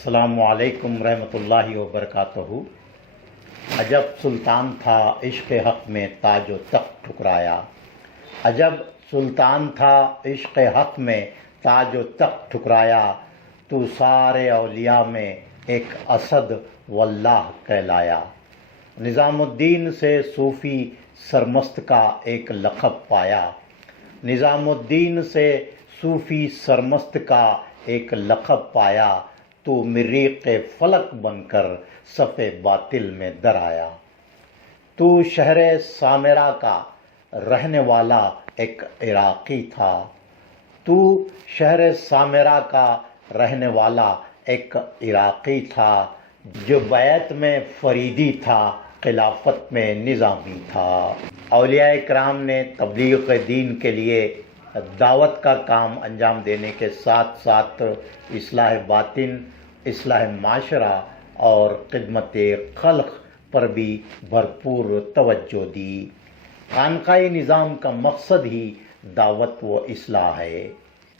السلام علیکم رحمۃ اللہ وبرکاتہ۔ عجب سلطان تھا عشق حق میں تاج و تخت ٹھکرایا، عجب سلطان تھا عشق حق میں تاج و تخت ٹھکرایا، تو سارے اولیاء میں ایک اسد واللہ کہلایا۔ نظام الدین سے صوفی سرمست کا ایک لقب پایا، نظام الدین سے صوفی سرمست کا ایک لقب پایا، تو مریخ فلک بن کر صف باطل میں در آیا۔ تو شہر سامرا کا رہنے والا ایک عراقی تھا، تو شہر سامرا کا رہنے والا ایک عراقی تھا، جو بیعت میں فریدی تھا، خلافت میں نظامی تھا۔ اولیاء کرام نے تبلیغ دین کے لیے دعوت کا کام انجام دینے کے ساتھ ساتھ اصلاح باطن، اصلاح معاشرہ اور خدمت خلق پر بھی بھرپور توجہ دی۔ خانقاہی نظام کا مقصد ہی دعوت و اصلاح ہے۔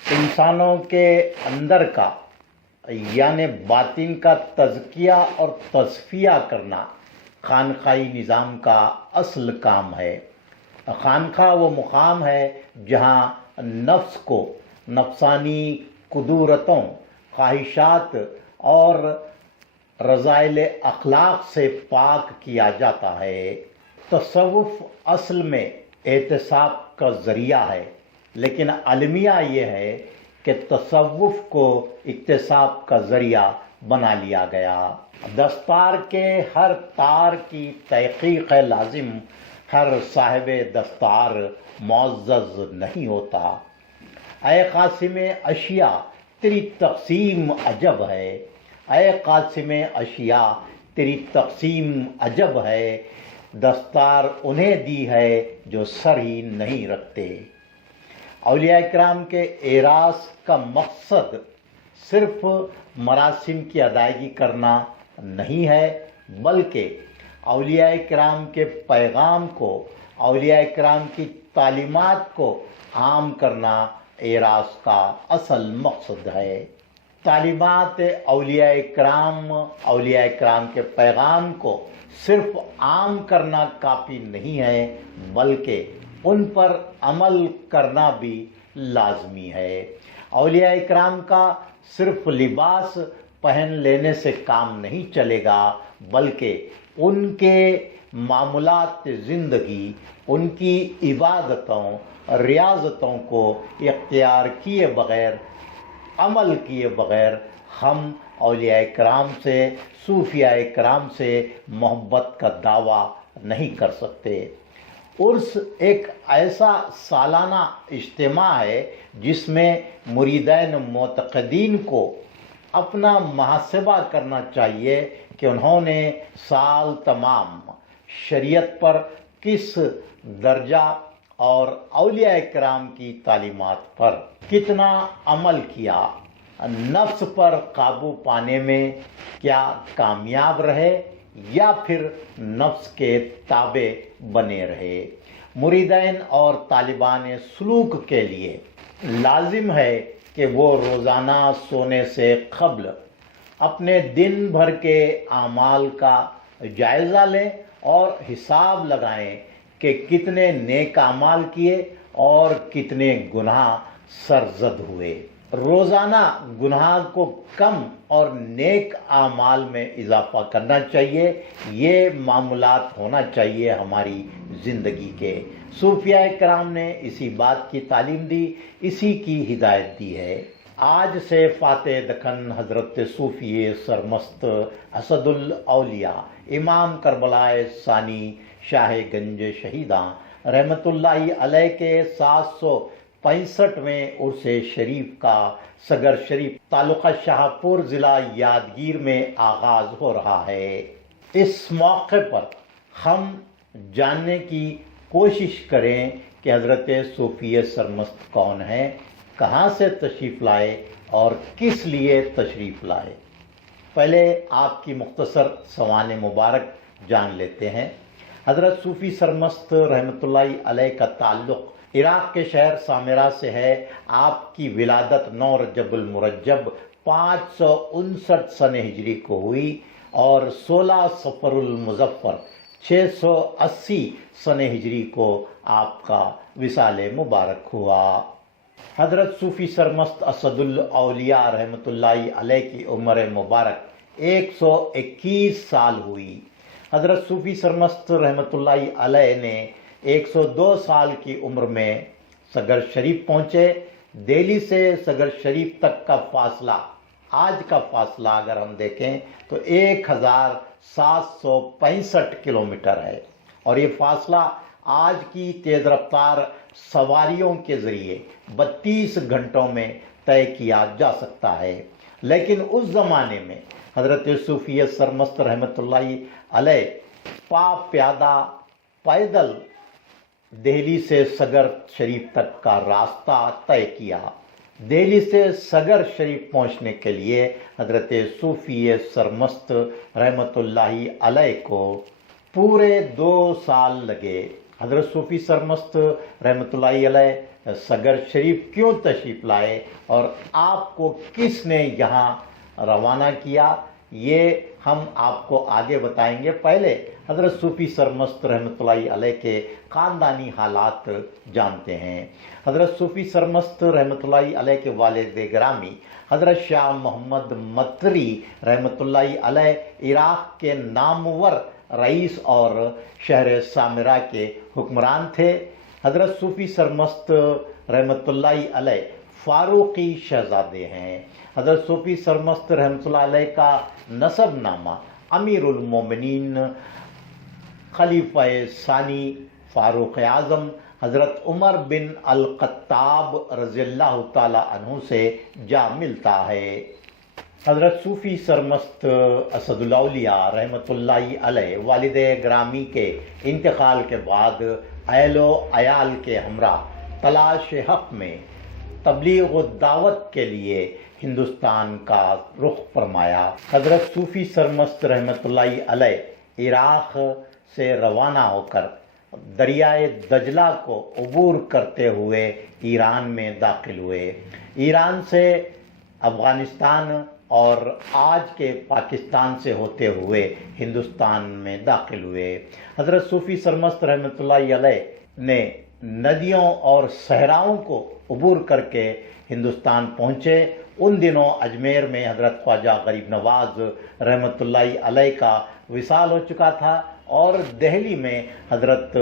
انسانوں کے اندر کا یعنی باطن کا تزکیہ اور تصفیہ کرنا خانقاہی نظام کا اصل کام ہے۔ خانقاہ وہ مقام ہے جہاں نفس کو نفسانی قدورتوں، خواہشات اور رذائل اخلاق سے پاک کیا جاتا ہے۔ تصوف اصل میں احتساب کا ذریعہ ہے، لیکن المیہ یہ ہے کہ تصوف کو اکتساب کا ذریعہ بنا لیا گیا۔ دستار کے ہر تار کی تحقیق لازم، ہر صاحب دستار معزز نہیں ہوتا۔ اے قاسم اشیاء تیری تقسیم عجب ہے، اے قاسم اشیاء تیری تقسیم عجب ہے، دستار انہیں دی ہے جو سر ہی نہیں رکھتے۔ اولیاء کرام کے اعراض کا مقصد صرف مراسم کی ادائیگی کرنا نہیں ہے، بلکہ اولیاء کرام کے پیغام کو، اولیاء کرام کی تعلیمات کو عام کرنا اعراض کا اصل مقصد ہے۔ تعلیمات اولیاء کرام کے پیغام کو صرف عام کرنا کافی نہیں ہے، بلکہ ان پر عمل کرنا بھی لازمی ہے۔ اولیاء کرام کا صرف لباس پہن لینے سے کام نہیں چلے گا، بلکہ ان کے معاملات زندگی، ان کی عبادتوں، ریاضتوں کو اختیار کیے بغیر، عمل کیے بغیر ہم اولیاء کرام سے، صوفیاء کرام سے محبت کا دعویٰ نہیں کر سکتے۔ عرس ایک ایسا سالانہ اجتماع ہے جس میں مریدین معتقدین کو اپنا محاسبہ کرنا چاہیے کہ انہوں نے سال تمام شریعت پر کس درجہ اور اولیاء کرام کی تعلیمات پر کتنا عمل کیا، نفس پر قابو پانے میں کیا کامیاب رہے یا پھر نفس کے تابع بنے رہے۔ مریدین اور طالبان سلوک کے لیے لازم ہے کہ وہ روزانہ سونے سے قبل اپنے دن بھر کے اعمال کا جائزہ لیں اور حساب لگائیں کہ کتنے نیک اعمال کیے اور کتنے گناہ سرزد ہوئے۔ روزانہ گناہ کو کم اور نیک اعمال میں اضافہ کرنا چاہیے، یہ معمولات ہونا چاہیے ہماری زندگی کے۔ صوفیاء کرام نے اسی بات کی تعلیم دی، اسی کی ہدایت دی ہے۔ آج سے فاتح دکن حضرت صوفی سرمست اسد الاولیاء امام کربلائے ثانی شاہ گنج شہیداں رحمت اللہ علیہ کے 765ویں عرس شریف کا سگر شریف تعلقہ شاہپور ضلع یادگیر میں آغاز ہو رہا ہے۔ اس موقع پر ہم جاننے کی کوشش کریں کہ حضرت صوفی سرمست کون ہیں، کہاں سے تشریف لائے اور کس لیے تشریف لائے۔ پہلے آپ کی مختصر سوانح مبارک جان لیتے ہیں۔ حضرت صوفی سرمست رحمت اللہ علیہ کا تعلق عراق کے شہر سامرا سے ہے۔ آپ کی ولادت 9 رجب المرجب 559 सन हिजरी को हुई और 16 सफरुल मुजफ्फर 680 सन हिजरी को आपका विसाले मुबारक हुआ। हजरत सूफी सरमस्त असदुल औलिया रहमतुल्लाहि अलैह की उम्र मुबारक 121 साल हुई। हजरत सूफी सरमस्त रहमतुल्लाहि अलैह ने 102 साल की उम्र में सगर शरीफ पहुँचे। दिल्ली से सगर शरीफ तक का फासला, आज का फासला अगर हम देखें तो 1765 किलोमीटर है और ये फासला आज की तेज रफ्तार सवारियों के ज़रिए 32 घंटों में तय किया जा सकता है। लेकिन उस ज़माने में हज़रत सूफी सरमस्त रहमतुल्लाहि अलैह प्यादा पैदल दिल्ली से सगर शरीफ तक का रास्ता तय किया। दिल्ली से सगर शरीफ पहुंचने के लिए हजरत सूफी सरमस्त रहमतुल्लाहि अलैह को पूरे 2 साल लगे। हजरत सूफी सरमस्त रहमतुल्लाहि अलैह सगर शरीफ क्यों तशरीफ लाए और आपको किसने यहाँ रवाना किया, ये हम आपको आगे बताएंगे। पहले हजरत सूफी सरमस्त रहमतुल्लाहि अलैह के ख़ानदानी हालात जानते हैं। हजरत सूफी सरमस्त रहमतुल्लाहि अलैह के वालिद गिरामी हजरत शाह मोहम्मद मतरी रहमतुल्लाहि अलैह इराक़ के नामवर रईस और शहर सामिरा के हुक्मरान थे। हजरत सूफी सरमस्त रहमतुल्लाहि अलैह फारूकी शहजादे हैं। हजरत सूफी सरमस्त रहमतुल्लाहि अलैह का नसब नामा अमीरुल मोमिनीन खलीफा सानी फारूक आज़म हज़रत उमर बिन अल-ख़त्ताब रज़ियल्लाहु ताला अन्हु से जा मिलता है। हज़रत सूफ़ी सरमस्त असदुल औलिया रहमतुल्लाहि अलैह वालिद ग्रामी के इंतकाल के बाद अहलो अयाल के हमरा तलाश हक़ में तबलीग व दावत के लिए हिंदुस्तान का रुख फरमाया। हज़रत सूफ़ी सरमस्त रहमतुल्लाहि अलैह इराक़ से रवाना होकर दरियाए दजला को अबूर करते हुए ईरान में दाखिल हुए। ईरान से अफ़ग़ानिस्तान और आज के पाकिस्तान से होते हुए हिंदुस्तान में दाखिल हुए। हज़रत सूफ़ी सरमस्त रहमतुल्लाहि अलैह ने नदियों और सहराओं को अबूर करके हिंदुस्तान पहुँचे। उन दिनों अजमेर में हज़रत ख्वाजा गरीब नवाज़ रहमतुल्लाहि अलैह का विसाल हो चुका था और दिल्ली में हज़रत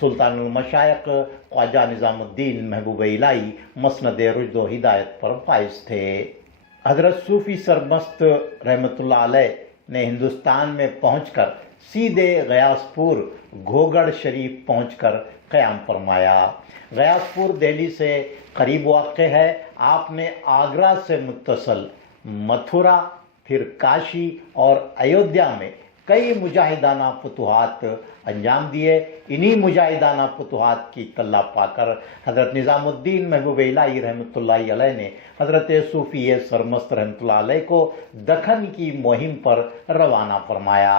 सुल्तानुल मशाइख ख्वाजा निज़ामुद्दीन महबूब इलाही मसनद रुश्द व हिदायत पर फाइज थे। हज़रत सूफ़ी सरमस्त रहमतुल्लाह अलैह ने हिंदुस्तान में पहुंचकर सीधे गयासपुर घोगड़ शरीफ पहुंचकर क़याम फरमाया। गयासपुर दिल्ली से करीब वाक़ है। आपने आगरा से मुत्तसल मथुरा, फिर काशी और अयोध्या में कई मुजाहिदाना फतुहात अंजाम दिए। इन्हीं मुजाहिदाना फतुहात की तल्ला पाकर हज़रत निज़ामुद्दीन महबूब इलाही रहमतुल्लाहि अलैह ने हज़रत सूफ़ी सरमस्त रहमतुल्लाहि अलैह को दखन की मुहिम पर रवाना फरमाया।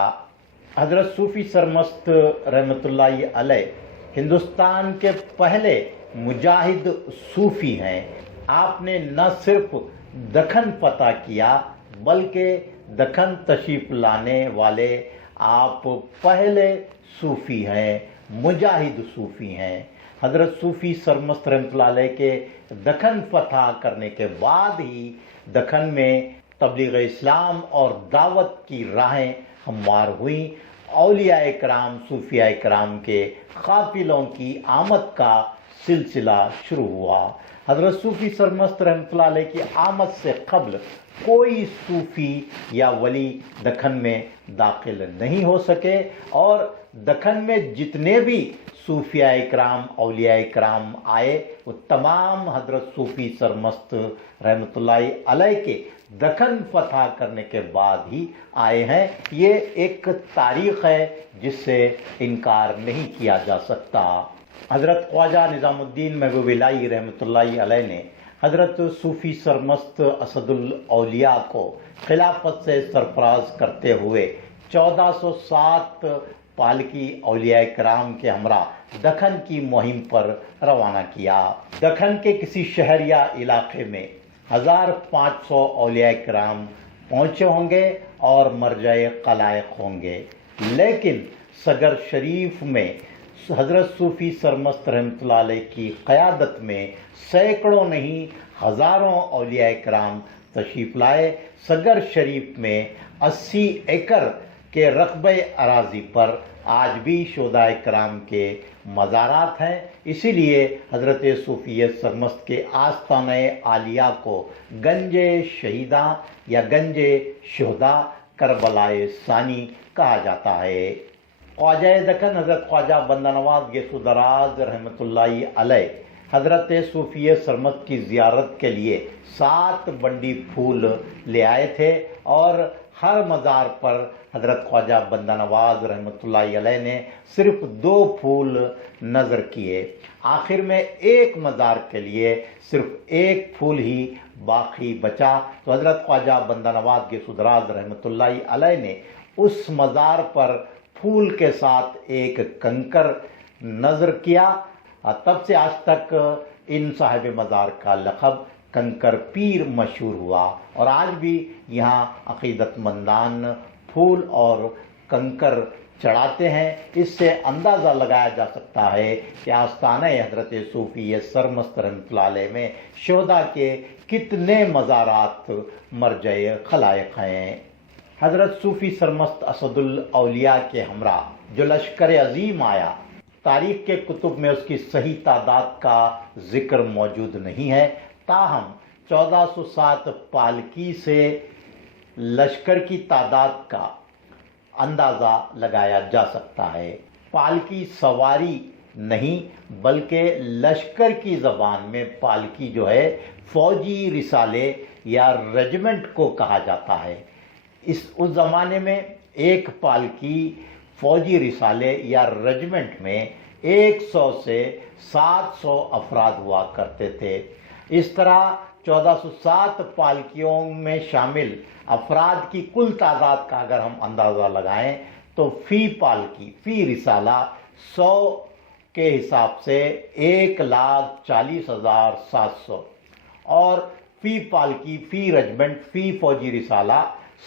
हज़रत सूफ़ी सरमस्त रहमतुल्लाहि अलैह हिंदुस्तान के पहले मुजाहिद सूफ़ी हैं। आपने न सिर्फ दखन फतह किया बल्कि दखन तशरीफ लाने वाले आप पहले सूफ़ी हैं, मुजाहिद सूफ़ी हैं। हज़रत सूफ़ी सरमस्त रहमतुल्लाहि अलैह के दखन फतह करने के बाद ही दखन में तबलीग इस्लाम और दावत की राहें हमवार हुई। औलिया कराम, सूफिया कराम के काफिलों की आमद का सिलसिला शुरू हुआ। हज़रत सूफ़ी सरमस्त रहमतुल्लाहि अलैह की आमद से कबल कोई सूफ़ी या वली दखन में दाखिल नहीं हो सके और दखन में जितने भी सूफिया इकराम, औलिया इकराम आए वो तमाम हज़रत सूफ़ी सरमस्त रहमतुल्लाहि अलैह के दखन फतह करने के बाद ही आए हैं। ये एक तारीख़ है जिससे इनकार नहीं किया जा सकता। हज़रत ख्वाजा निज़ामुद्दीन महबूब इलाही रहमतुल्लाहि अलैह ने हज़रत सूफ़ी सरमस्त असदुल औलिया को खिलाफत से सरफराज करते हुए 1407 पालकी औलिया कराम के हमरा दखन की मुहिम पर रवाना किया। दखन के किसी शहर या इलाके में 1500 اولیاء کرام پہنچے ہوں گے اور مرجع خلائق ہوں گے، لیکن سگر شریف میں حضرت صوفی سرمست رحمۃ اللہ علیہ کی قیادت میں سینکڑوں نہیں ہزاروں اولیاء کرام تشریف لائے۔ سگر شریف میں 80 ایکڑ کے رقبہ اراضی پر آج بھی شہدائے کرام کے مزارات ہیں، اسی لیے حضرت صوفی سرمست کے آستانہ عالیہ کو گنج شہیداں یا گنج شہداء کربلائے ثانی کہا جاتا ہے۔ خواجہ دکن حضرت خواجہ بندہ نواز گیسو دراز رحمۃ اللہ علیہ حضرت صوفی سرمست کی زیارت کے لیے 7 بنڈی پھول لے آئے تھے، اور ہر مزار پر حضرت خواجہ بندہ نواز رحمۃ اللہ علیہ نے صرف 2 پھول نظر کیے۔ آخر میں ایک مزار کے لیے صرف 1 پھول ہی باقی بچا، تو حضرت خواجہ بندہ نواز گیسو دراز رحمۃ اللہ علیہ نے اس مزار پر پھول کے ساتھ ایک کنکر نظر کیا۔ تب سے آج تک ان صاحب مزار کا لقب کنکر پیر مشہور ہوا، اور آج بھی یہاں عقیدت مندان پھول اور کنکر چڑھاتے ہیں۔ اس سے اندازہ لگایا جا سکتا ہے کہ آستانہ حضرت صوفی سرمست رحمۃ اللہ علیہ میں شہداء کے کتنے مزارات مرجع خلائق ہیں۔ حضرت صوفی سرمست اسد الاولیاء کے ہمراہ جو لشکر عظیم آیا، تاریخ کے کتب میں اس کی صحیح تعداد کا ذکر موجود نہیں ہے، تاہم 1407 پالکی سے لشکر کی تعداد کا اندازہ لگایا جا سکتا ہے۔ پالکی سواری نہیں بلکہ لشکر کی زبان میں پالکی جو ہے فوجی رسالے یا ریجمنٹ کو کہا جاتا ہے۔ اس زمانے میں ایک پالکی فوجی رسالے یا ریجمنٹ میں 100 سے 700 افراد ہوا کرتے تھے۔ اس طرح 1407 پالکیوں میں شامل افراد کی کل تعداد کا اگر ہم اندازہ لگائیں تو فی پالکی فی رسالہ 100 کے حساب سے 1,40,700، اور فی پالکی فی ریجمنٹ فی فوجی رسالہ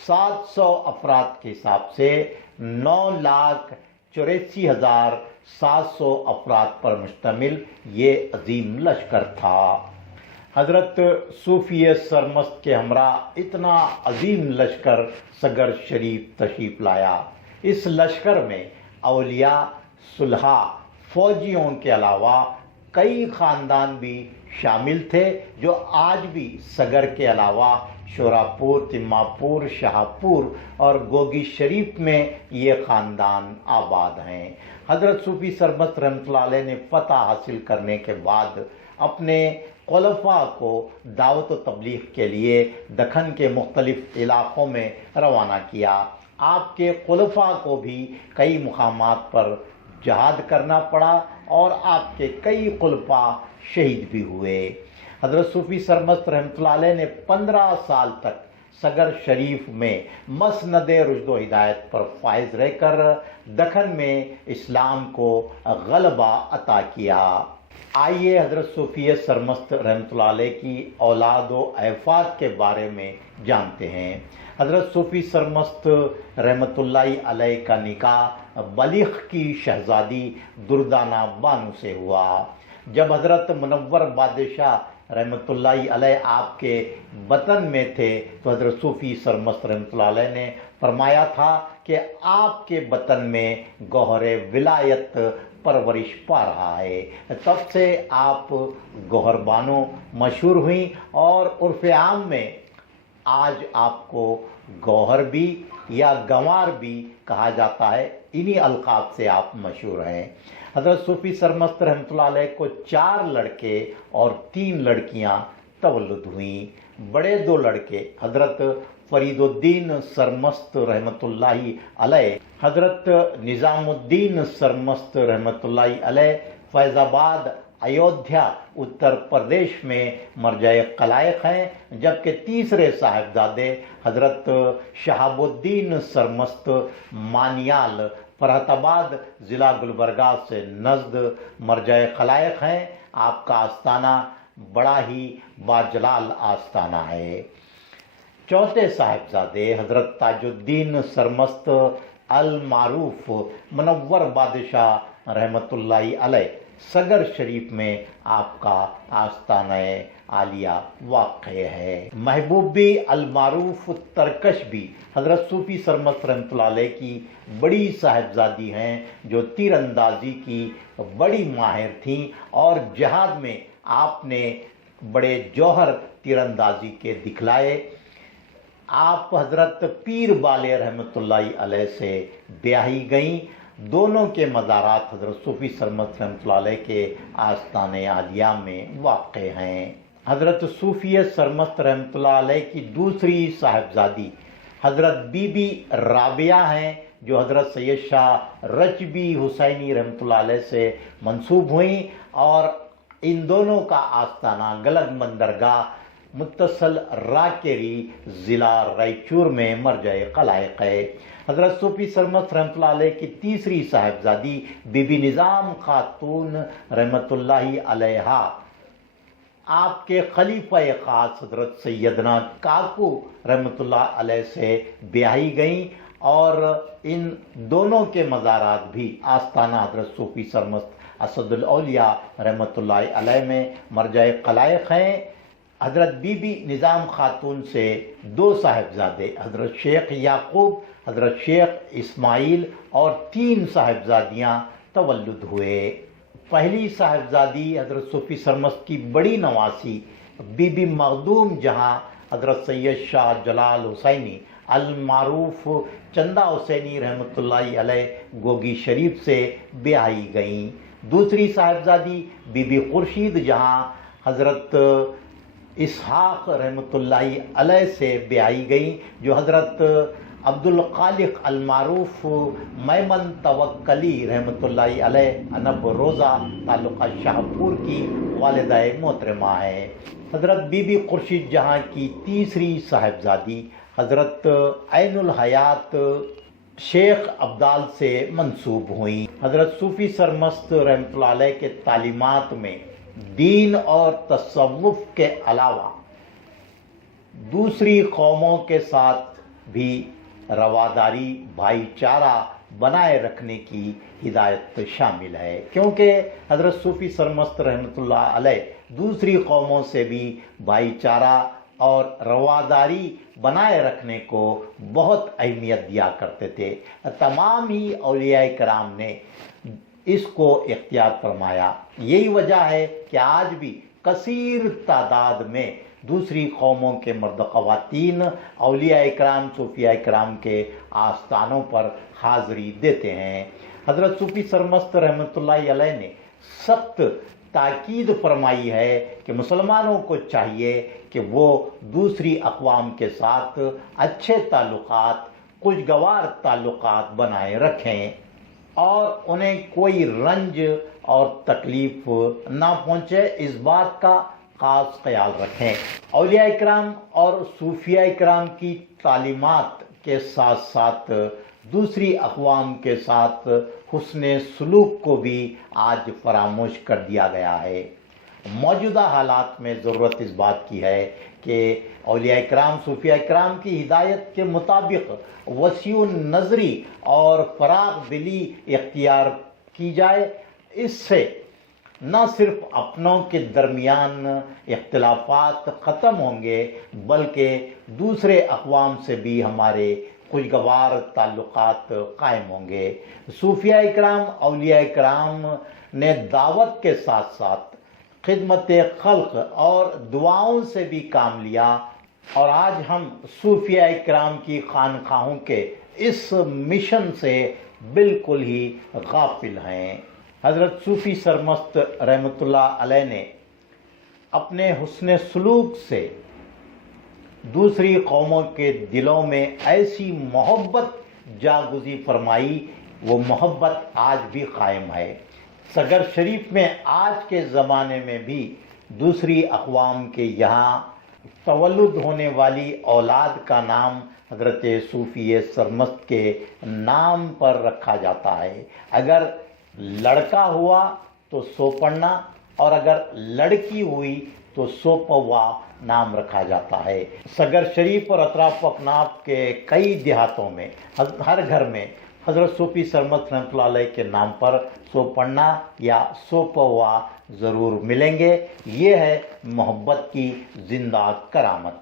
700 افراد کے حساب سے 9,84,700 افراد پر مشتمل یہ عظیم لشکر تھا۔ حضرت صوفی سرمست کے ہمراہ اتنا عظیم لشکر سگر شریف تشریف لایا۔ اس لشکر میں اولیاء، صلحاء، فوجیوں کے علاوہ کئی خاندان بھی شامل تھے جو آج بھی سگر کے علاوہ شوراپور، تماپور، شاہپور اور گوگی شریف میں یہ خاندان آباد ہیں۔ حضرت صوفی سرمست رحمۃ اللہ علیہ نے فتح حاصل کرنے کے بعد اپنے خلفاء کو دعوت و تبلیغ کے لیے دکن کے مختلف علاقوں میں روانہ کیا۔ آپ کے خلفاء کو بھی کئی مقامات پر جہاد کرنا پڑا، اور آپ کے کئی خلفاء شہید بھی ہوئے۔ حضرت صوفی سرمست رحمۃ اللہ علیہ نے 15 سال تک سگر شریف میں مسند رشد و ہدایت پر فائز رہ کر دکن میں اسلام کو غلبہ عطا کیا۔ آئیے حضرت صوفی سرمست رحمۃ اللہ علیہ کی اولاد و احفاد کے بارے میں جانتے ہیں۔ حضرت صوفی سرمست رحمۃ اللہ علیہ کا نکاح بلخ کی شہزادی دردانہ بانو سے ہوا۔ جب حضرت منور بادشاہ رحمۃ اللہ علیہ آپ کے وطن میں تھے تو حضرت صوفی سرمست رحمۃ اللہ علیہ نے فرمایا تھا کہ آپ کے وطن میں گوہر ولایت پرورش پا رہا ہے۔ تب سے آپ گوہر بانو مشہور ہوئیں، اور عرف عام میں آج آپ کو گوہر بھی یا گنوار بھی کہا جاتا ہے، انہی القاب سے آپ مشہور ہیں۔ حضرت صوفی سرمست رحمۃ اللہ علیہ کو 4 لڑکے اور 3 لڑکیاں تولد ہوئیں۔ بڑے 2 لڑکے حضرت فرید الدین سرمست رحمۃ اللہ علیہ، حضرت نظام الدین سرمست رحمۃ اللہ علیہ فیض آباد ایودھیا اتر پردیش میں مرجع خلائق ہیں، جبکہ تیسرے صاحبزادے حضرت شہاب الدین سرمست مانیال فرحت آباد ضلع گلبرگہ سے نزد مرجع خلائق ہیں۔ آپ کا آستانہ बड़ा ही बाजलाल आस्ताना है। चौथे साहिबजादे हज़रत ताजुद्दीन सरमस्त अल मारूफ मुनव्वर बादशाह रहमतुल्लाहि अलैह सगर शरीफ में आपका आस्ताना आलिया वाक़ है। महबूबी अल मारूफ तरकश भी हज़रत सूफ़ी सरमस्त रहमतुल्लाहि अलैह की बड़ी साहिबजादी हैं जो तीर अंदाजी की बड़ी माहिर थीं और जिहाद में आपने बड़े जौहर तीरंदाजी के दिखलाए। आप हज़रत पीर बाले रहमतुल्लाहि अलैह से ब्याही गईं। दोनों के मज़ारात हज़रत सूफ़ी सरमस्त रहमतुल्लाहि अलैह के आस्ताने आलिया में वाक़ हैं। हज़रत सूफ़ी सरमस्त रहमतुल्लाहि अलैह की दूसरी साहिबजादी हज़रत बीबी राबिया हैं जो हज़रत सैयद शाह रजबी हुसैनी रहमतुल्लाहि अलैह से मंसूब हुई और इन दोनों का आस्ताना गलग बंदरगाह मुत्तसल राकेरी ज़िला रायचूर में मरजए क़लाइक़ है। हज़रत सूफ़ी सरमस्त रहमतुल्लाहि अलैह की तीसरी साहिबजादी बीबी निज़ाम खातून रहमतुल्लाहि अलैहा आपके खलीफा ख़ास हज़रत सैयदना काकू रहमतुल्लाहि अलैह से ब्याही गईं और इन दोनों के मज़ारात भी आस्ताना हज़रत सूफ़ी सरमस्त असदुल औलिया रहमतुल्लाहि अलैह में मरजए क़लाइक़ हैं। हज़रत बीबी निज़ाम खातून से दो साहिबजादे हज़रत शेख याकूब, हज़रत शेख इस्माइल और तीन साहिबजादियाँ तवल्लुद हुए। पहली साहिबजादी हज़रत सूफ़ी सरमस्त की बड़ी नवासी बीबी मखदूम जहाँ हज़रत सैयद शाह जलाल हुसैनी अल मारूफ चंदा हुसैनी रहमतुल्लाहि अलैह गोगी शरीफ से ब्याही गईं। दूसरी साहिबजादी बीबी खुर्शीद जहाँ हज़रत इसहाक़ रहमतुल्लाहि अलैह से ब्याही गई जो हज़रत अब्दुल खालिक अल मारूफ मैमन तवक्कली रहमतुल्लाहि अलैह अनब रोज़ा तालुका शाहपुर की वालिदाए मोहतरमा है। हज़रत बीबी खुर्शीद जहाँ की तीसरी साहिबजादी हज़रत ऐनुल हयात शेख अब्दाल से मंसूब हुई। हज़रत सूफ़ी सरमस्त रहमतुल्लाहि अलैह के तालीमात में दीन और तसव्वुफ़ के अलावा दूसरी कौमों के साथ भी रवादारी भाईचारा बनाए रखने की हिदायत शामिल है, क्योंकि हज़रत सूफ़ी सरमस्त रहमतुल्लाहि अलैह दूसरी कौमों से भी भाईचारा और रवादारी बनाए रखने को बहुत अहमियत दिया करते थे। तमाम ही औलिया कराम ने इसको इख्तियार फरमाया। यही वजह है कि आज भी कसीर तादाद में दूसरी कौमों के मर्द ख़वातीन औलिया इकराम सूफिया इकराम के आस्थानों पर हाज़री देते हैं। हज़रत सूफ़ी सरमस्त रहमतुल्लाहि अलैह ने सख्त ताकीद फरमाई है कि मुसलमानों को चाहिए कि वो दूसरी अक़वाम के साथ अच्छे ताल्लुक़ात, खुशगवार ताल्लुक़ात बनाए रखें और उन्हें कोई रंज और तकलीफ़ ना पहुँचे, इस बात का ख़ास ख्याल रखें। औलिया इकराम और सूफिया इकराम की तालीमात के साथ साथ दूसरी अक़वाम के साथ हुस्ने सलूक को भी आज फरामोश कर दिया गया है। मौजूदा हालात में ज़रूरत इस बात की है कि औलिया इकराम सूफिया इकराम की हिदायत के मुताबिक वसीउन नज़री और फराग दिली इख्तियार की जाए। इससे न सिर्फ अपनों के दरमियान इख्तिलाफात ख़त्म होंगे बल्कि दूसरे अक़वाम से भी हमारे खुशगवार ताल्लुक़ात कायम होंगे। सूफिया इकराम औलिया इकराम ने दावत के साथ साथ खिदमत खल्क़ और दुआओं से भी काम लिया और आज हम सूफिया इकराम की खानखाहों के इस मिशन से बिल्कुल ही गाफिल हैं। हज़रत सूफ़ी सरमस्त रहमतुल्लाह अलैह ने अपने हुस्ने सलूक से दूसरी कौमों के दिलों में ऐसी मोहब्बत जागुज़ी फरमाई, वो मोहब्बत आज भी कायम है। सगर शरीफ में आज के ज़माने में भी दूसरी अक़वाम के यहाँ तवल्लुद होने वाली औलाद का नाम हज़रत सूफ़ी सरमस्त के नाम पर रखा जाता है। अगर लड़का हुआ तो सोपन्ना اور اگر لڑکی ہوئی تو سوپوا نام رکھا جاتا ہے۔ سگر شریف اور اطراف و اکناف کے کئی دیہاتوں میں ہر گھر میں حضرت صوفی سرمد رحمۃ اللہ علیہ کے نام پر سوپنا یا سوپوا ضرور ملیں گے۔ یہ ہے محبت کی زندہ کرامت۔